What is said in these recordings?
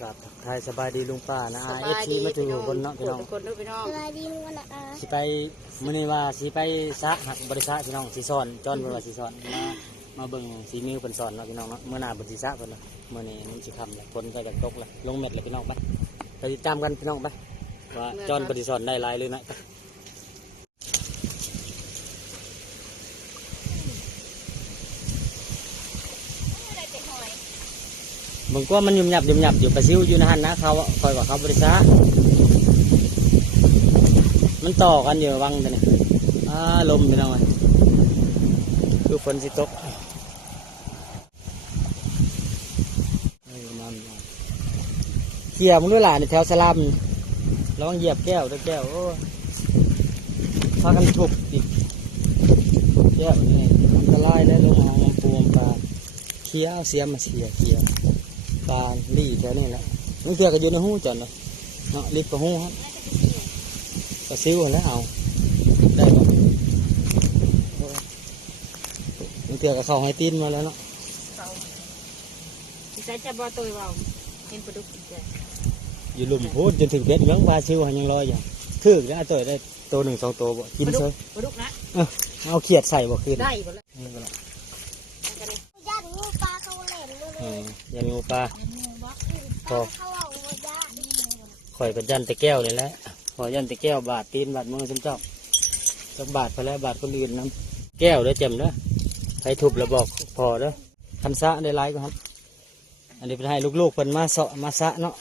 ครับทักทายสบายดีลุงป้านะเอฟซีมาถึงบนเนาะพี่น้องทุกคนด้วยพี่น้องสบายดีมั้งนะอาสิไปมื้อนี้ว่าสิไปสระหักบริษัทพี่น้องสิสอนจอนเพิ่นว่าสิสอนมา มาเบิ่งสีมือเพิ่นสอนเนาะพี่น้องเนาะมื้อหนาเพิ่นสิสระเพิ่นเนาะมื้อนี้มันสิคำแล้วฝนก็จะตกแล้วลงเม็ดแล้วพี่น้องไปไปติดตามกันพี่น้องไปว่าจอนเพิ่นสิสอนได้หลายเลยนะไปเบิ่งว่ามันยุ่มยับยุ่มยับอยู่ประซิวอยู่นะฮันนะเขาคอยว่าเขาบริษัทมันต่อกันอยู่วังตัวนี้อ่าลมพี่น้องเอ้ยคือฝนสิตกเออมามา เขี่ยมึงด้วยหล่ะในแถวสลัมระวังเหยียบแก้วด้วแก้วโอ้พากันทุบอีกทุบแก้วนี่อันตรายแล้วลงมาลำปูมปลาเคี้ยเสียมาเสียเคี้ยปลาลี่แถวนี้แหละมันเถื่อก็อยู่ในหูจอนเนาะเนาะลิบกับหูครับก็ซิ้วแล้วเอาได้ปะมันเถื่อกับเขาให้ตีนมาแล้วเนาะใส่จะบ่ตัว อีกแล้วอยู่หลุมพูดจนถึงเบ็ดยังปลาซิ้วยังลอยอยู่ถือแล้วตัวได้ตัวหนึ่งสองตัวบ่กินปลาดุเซกยปลาดุกนะเอาเขียดใส่บ่คืนได้หมดแล้วนี่ก็ละกันเลยญาติงูปลาเขาเล่นด้วยเออยันงูปลาปลาเขาเอาญาติข่อยกับยันแตะแก้วนี่แหละขอยันแตะแก้วบาดตีนบาดมือสมเจ้าจักบาดไปแล้วบาดคนอื่นน้ำแก้วเด้อจำเด้อใครทุบแล้วบอกพอเด้อคันซะได้หลายก็ครับ อันนี้เป็นให้ลูกๆเพิ่นมาเสาะมาซะเนาะ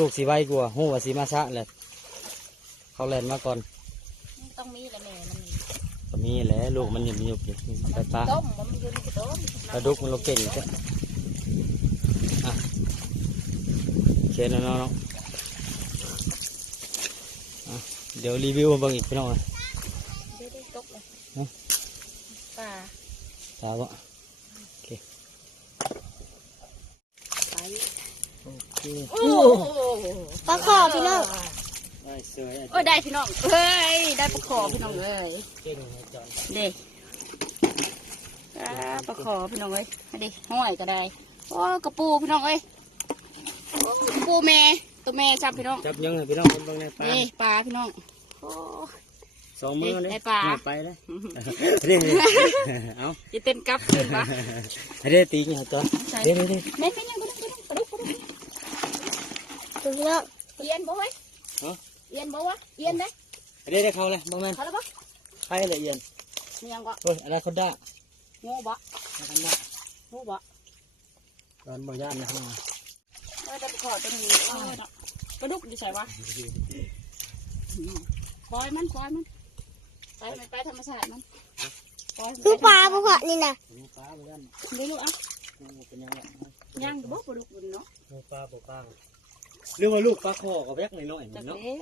ลูกๆสีไวกว่าหู้ว่าสีมาซะแหละเขาแล่นมาก่อนต้องมีแหละแม่มันก็มีแหละลูกมันหยุบหยุบอยู่ไปปลาต้มมันอยู่ในกระต้มปลาดุกมันเราเก่งจ้ะอะเชนแล้วเนาะเนาะอะเดี๋ยวรีวิวมาเบิ่งอีกพี่น้องนะเดี๋ยวได้ตกเลยปลาตาบ่ ไป โอเคโอ้ปลาขอพี่น้องได้เสยโอ้ได้พี่น้องเฮ้ยได้ปลาขอพี่น้องเลยเก่งนะจอนเด็กปลาขอพี่น้องเอ้ยมาดิห้อยก็ได้โอ้กระปูพี่น้องเอ้ยโอ้กระปูแม่ตัวแม่จับพี่น้องจับยังให้พี่น้องเบิ่งในปลานี่ปลาพี่น้องโอ้สองมือนี่เลยได้ปลาไม่ไปเลยเรียกเอาจะเต้นกลับขึ้นปะเรียกตีนี่ฮะจอนใช่เรียกเรียกแม่เป็นยังกระดุกกระดุกกระดุก กระดุกพี่น้องเอียนบ่เฮ้ยเอียนบ่วะเอียนได้เรียกได้เขาเลยบ้างแม่นเขาแล้วบ่ใครละเอียดมียังบ่เฮ้ยอะไรเขาได้งูบ่อะไรเขาได้งูบ่ตอนบ่ย่านนะฮะเออจะไปขอตัวนี้เออเนาะกระดุกอยู่ใส่วะปล่อยมันปล่อยมันไปมันไปธรรมชาติมันปล่อยมันคือปลาพวกเขานี่นะงูปลาบ่ย่านไม่รู้อะงูเป็นยังไงย่างบ่กระดุกบุญเนาะงูปลาบ่ปลา เรื่องว่าลูกปลาคอกับแบกหน่อยๆจากเนาะ นี้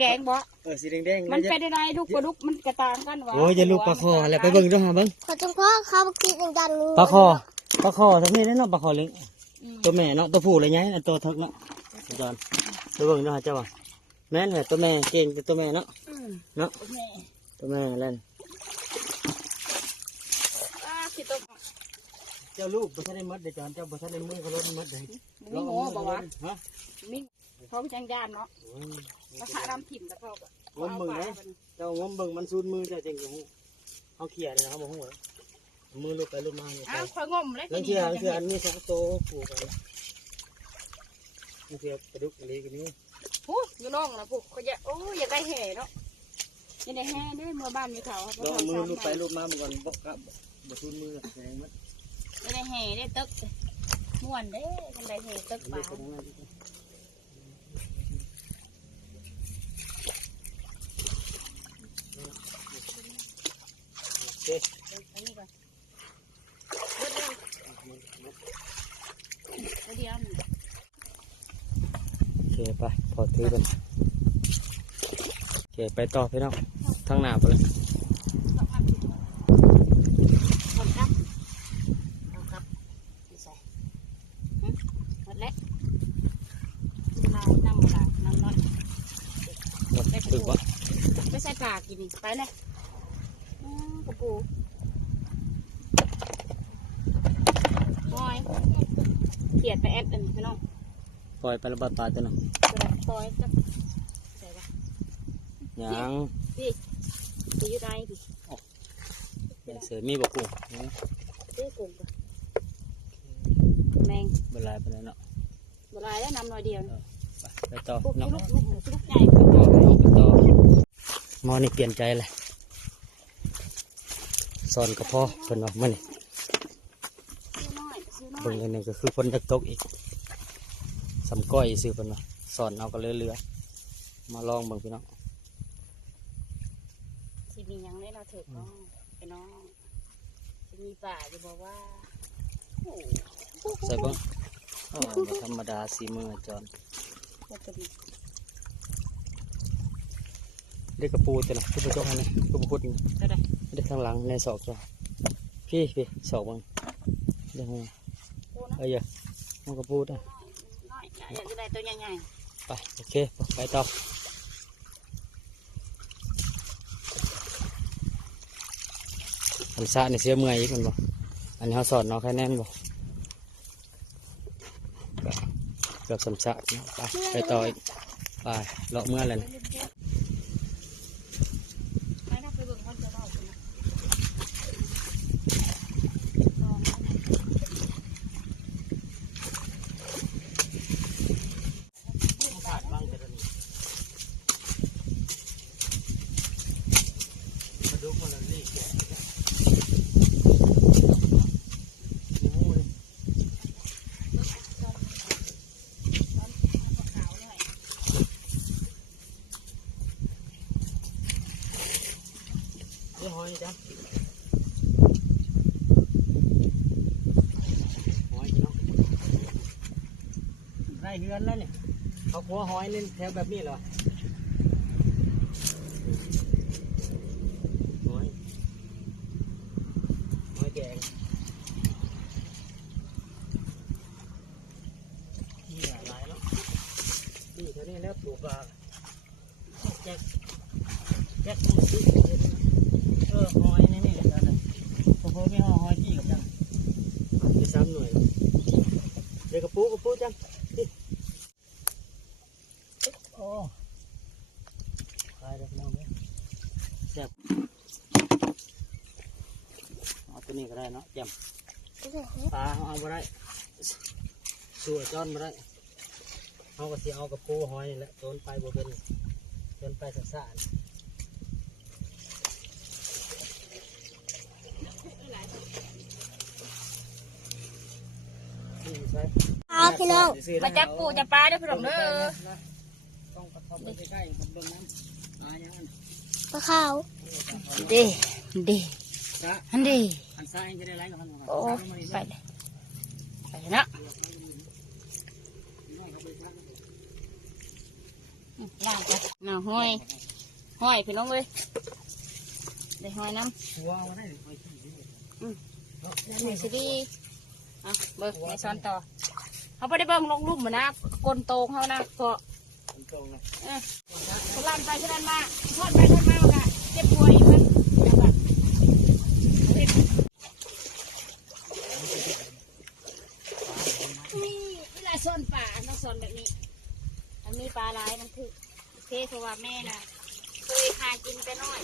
แดงๆบ่เออสีแดงๆมันเป็นอะไรลูกกระดุกมันกระตางกันวะโอ้ยอย่าลูกปลาคอแล้วไปเบิ่งด้วยฮะเบิ่งเขาจงพ่อเขากินอย่างจันงูปลาคอปลาคอทั้งนี้เนาะปลาคอเล็กอืมตัวแม่เนาะตัวผู้อะไรเงี้ยตัวเทึกเนาะจอนไปเบิ่งด้วยฮะเจ้าว่าแม่นแหละตัวแม่เก่งตัวแม่เนาะอืมเนาะโอเคตัวแม่เล่นอ่าคิดตัวเจ้าลูกบ่ทันได้มัดเด้อจอนเจ้าบ่ทันได้มือเขาลดมัดเลยมีงูบ่วะฮะมีเขาไปจังยานเนาะโอ้ยราคาดำถิ่มแล้วเขาก็งมเบิ่งนะเจ้างมเบิ่งมันซูนมือเจ้าจริงอยู่หูเอาเขี่ยเลยนะครับบ่ฮู้เหรอมือลูกไปลูกมาเนี่ยอ้าวคอยงมเลยลังเทียลังเทียอันนี้สองโตวผูกกันลังเทียกระดุกอะไรกันนี้โอ้ยอยู่น้องนะพวกเขาอยากโอ้ยอยากได้แห่เนาะอยากได้แห่เด้อเมื่อบ้านมีเขาเขาลองทำมือซ้ำลูกไปให้ลูกมาเมื่อก่อนบอกกับบ่ซูนมือแสดงมันอย ได้แห่ได้ตึกม่วนเด้กันได้แห่ตึกลูป่ากไปทำงาโอเคอันนี้ก่อนเดี๋ยไปพอถือกันโอเคไปต่อพี่น้องทางหน้าไปเลย คนครับเอาครับากิ นนี่ไปเลยอืมกระปูหอยเขียดไปแอดอันนี้พี่น้องปล่อยไประบาดตายตัวนึงกระดาษปล่อยจักใส่ปะยังพี่จะอยู่ไหนพี่เสือมีบอกกูเจ๊กงปะแมงเวลาไปแล้วเนาะบลายแล้วนำหน่อยเดียวไปไปต่อปุ๊บเนาะลูกลูกลูกใหญ่ไปต่อน้องไปต่อห มอนี่เปลี่ยนใจเลยสอนกับพ่อเพิ่นว่ามื่อนี่ซื้อน้อยซื้อน้อเบิ่งยอันนี้ก็คือฝนจะตกอีกสำก้อยซื้อเพิ่นว่าสอนเอาก็เรือๆมาลองเบิ่งพี่น้องสิมีหยังได้เราเถิดน้องไปน้องจะมีป่าจะบอกว่าโอ้โหใส่เบิ่งอ๋อบ่ธรรมดาสีมืออาจอนว่าจะมี เด็กกระปูตัวน่ะคือบ่จกให้นี่คือบ่พุดนี่ก็ได้เด็กข้างหลังในศอกจ้ะพี่พี่ศอกเบิ่งเดี๋ยวปูนะเอ้ยอย่ามันกระปูดอะน้อยอยากจะได้ตัวใหญ่ไปโอเคไปต่ออันซะนี่เสียเมื่อยอีกแมันบ่อันนี้เขาสอนเนาะแค่แน่นบ่ก็เกือบสำซะเนาะไปไปต่ออีกไปเลาะเมื่อเลยๆไปนะไปเบิ่งเขาจะเล่ากันนะลองนะ ขาดบ้างแต่ละนี่มาดูคนละนี่แกะนี่หูเลย ขาวเลย นี่หอย จ้ะหอยเนาะได้เฮือนแล้วเนี่ยเขาขัวหอยเล่นแถวแบบนี้เหรอหอยหอยแดงนี่หลายแล้วนี่เท่านี้แล้วปลูกอะแจ็คแจ็คมันซื้อเองเออหอยนี่นี่เลยนะโอ้โหมีหอยจี้กับจังมีสามหน่วย เดี๋ยวกระปูกระปูจังนี่โอ้ขายได้พี่น้องเลยแซ่บเอาตัวนี้ก็ได้เนาะแจ่มปลาเอาเอาไปได้สัวจอนมาได้เอาก็สิเอากระปูหอยนี่แหละโดนไปบ่เป็นโดนไปสักสานนี่ใช่ครับพี่น้องมาจับปูจับปลาเด้อพี่น้องเด้อต้องกระทบไปใกล้ๆกับเบิ่งน้ำปลาอย่างนั้นปลาขาวเด้เด้จ้ะอันเด้ โอ้ไปเลยไปนะว่างไปน่าห้อย ห้อยพี่น้องเลยได้ห้อยน้ำนี่สิดีอะเบิกในซ้อนต่อเขาไม่ได้เบิ่งลงลุ่มเหมือนนะกลโตงเขานะเกาะตรงๆนะเออเขาลั่นไปเขาลั่นมาทอดไปทอดมามันก็เจ็บปวยอีกมันเอาแบบเอาเห็ดนี่เวลาซ่อนป่าต้องซ่อนแบบนี้มันมีปลาหลายมันคือโอ เคเพราะว่าแม่น่ะเคยหากินแต่น้อย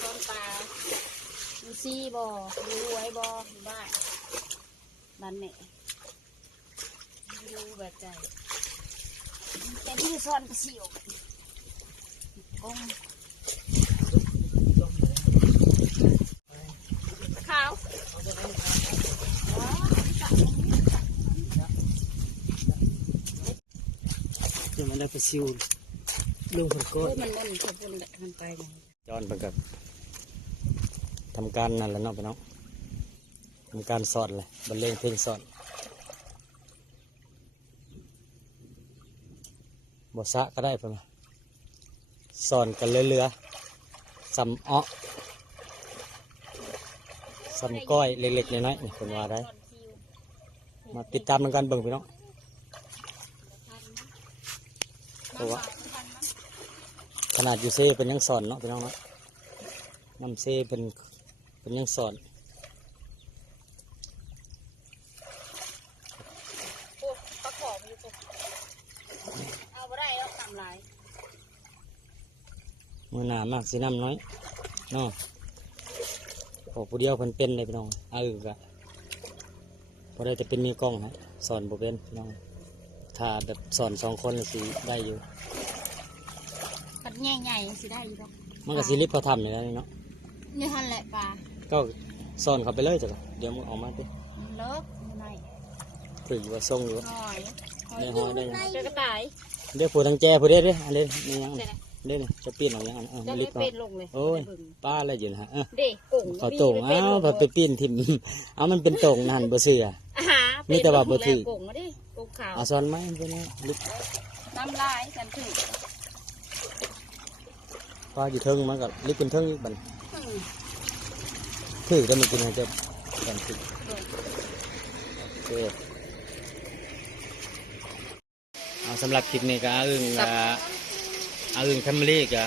ซ่อนปลาดูซี่บ่ดูไว้บอยู่บ้านบ้านแม่ดูแบบใจแต่ที่ซ่อนกระสิวกงขาวจะมันได้ไปซิว ลุงคนโก้โอ้ยมันมันขบวนแบบทำไปจอนไปกับทำการนั่นแหละเนาะพี่น้องทำการสอนเลยบรรเลงเพลงสอนบอสะก็ได้ปะมาสอนกันเรือๆสำอ้อสำก้อยเล็กๆน้อยๆนี่เป็นว่าได้ มาติดตามกันเบิ่งพี่น้องเพราะว่า ขนาดอยู่เซ่เป็นยังสอนเนาะพี่น้องเนาะน้ำเซ่เป็นเป็นยังสอนพวกประกอบอยู่พวกเอาบ่ได้แล้วทำลายมือหนามากสีน้ำน้อยเนาะโอ้ผู้เดียวเพิ่นเป็นเลยพี่น้องเอาอึกอะพอได้จะเป็นมือกล้องฮะสอนบ่เป็นพี่น้องถ้าแบบสอนสองคนสิได้อยู่ กัดใหญ่ๆสิได้อยู่ดอกมันก็สิริบเขาทำอยู่แล้วนี่เนาะนี่ทันแหละปลาก็สอนเขาไปเลยจ้ะเดี๋ยวมึงออกมาดิเลิกอยู่ไหนถืออยู่ว่าทรงอยู่หน่อยได้หอยได้ยังเจอกระต่ายเดี๋ยวผู้ทางแจ้ผู้เด้เด้อันเด้นี่ยังเสร็จแล้วเด้นี่จะปีนออกยังอันเออจะมันไม่ลิบเนาะเป็นลงเลยโอ้ยไปเบิ่งป้าอะไรอยู่นะฮะเออเด็กกุ่งเขาโต่งอ้าวพอไปปีนทิมเอามันเป็นโต่งนั่นบ่เสืออาหารมีแต่ว่าบ่ถือกุ่งมาดิกุ่งขาวเอาซ้อนไหมเป็นไงลิบน้ำลายฉันถือ ป้าอยู่เทิงมันก็ลิบเป็นเทิงอีกบัดอืมถือได้มันกินให้เจะกันติโอเคเอาสำหรับคลิปนี้ก็อาอึ้งก็อาอึ้งแฟมิลี่ก็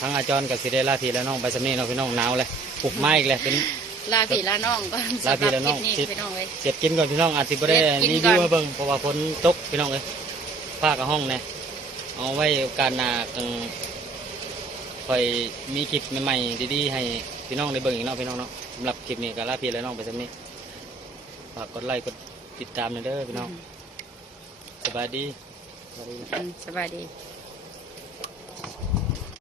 ทางอาจารย์กับสิได้ลาทีแล้วน้องไปสำนีเนาะพี่น้องหนาวเลยปลุกไม้อีกเลยเป็น ลาพี่ลาน้องก่อนลาพี่ลาน้องสำหรับคลิปพี่น้องเลยเสร็จกินก่อนพี่น้องอาจจะไม่ได้เสร็จกินรีก่วิอนวมาเบิ่งเพราะว่าฝนตกพี่น้องเลยภาคกับห้องเนี่ยเอาไว้โอกาสหน้ากัง คอยมีคลิปใหม่ๆดีๆให้พี่น้องได้เบิ่งอีกเนาะพี่น้องเนาะสำหรับคลิปนี้ก็ลาพี่และน้องไปสำนี้ฝากกดไลค์กดติดตามหน่อยเด้อพี่น้องสบายดี สบายดี อืมสบายดี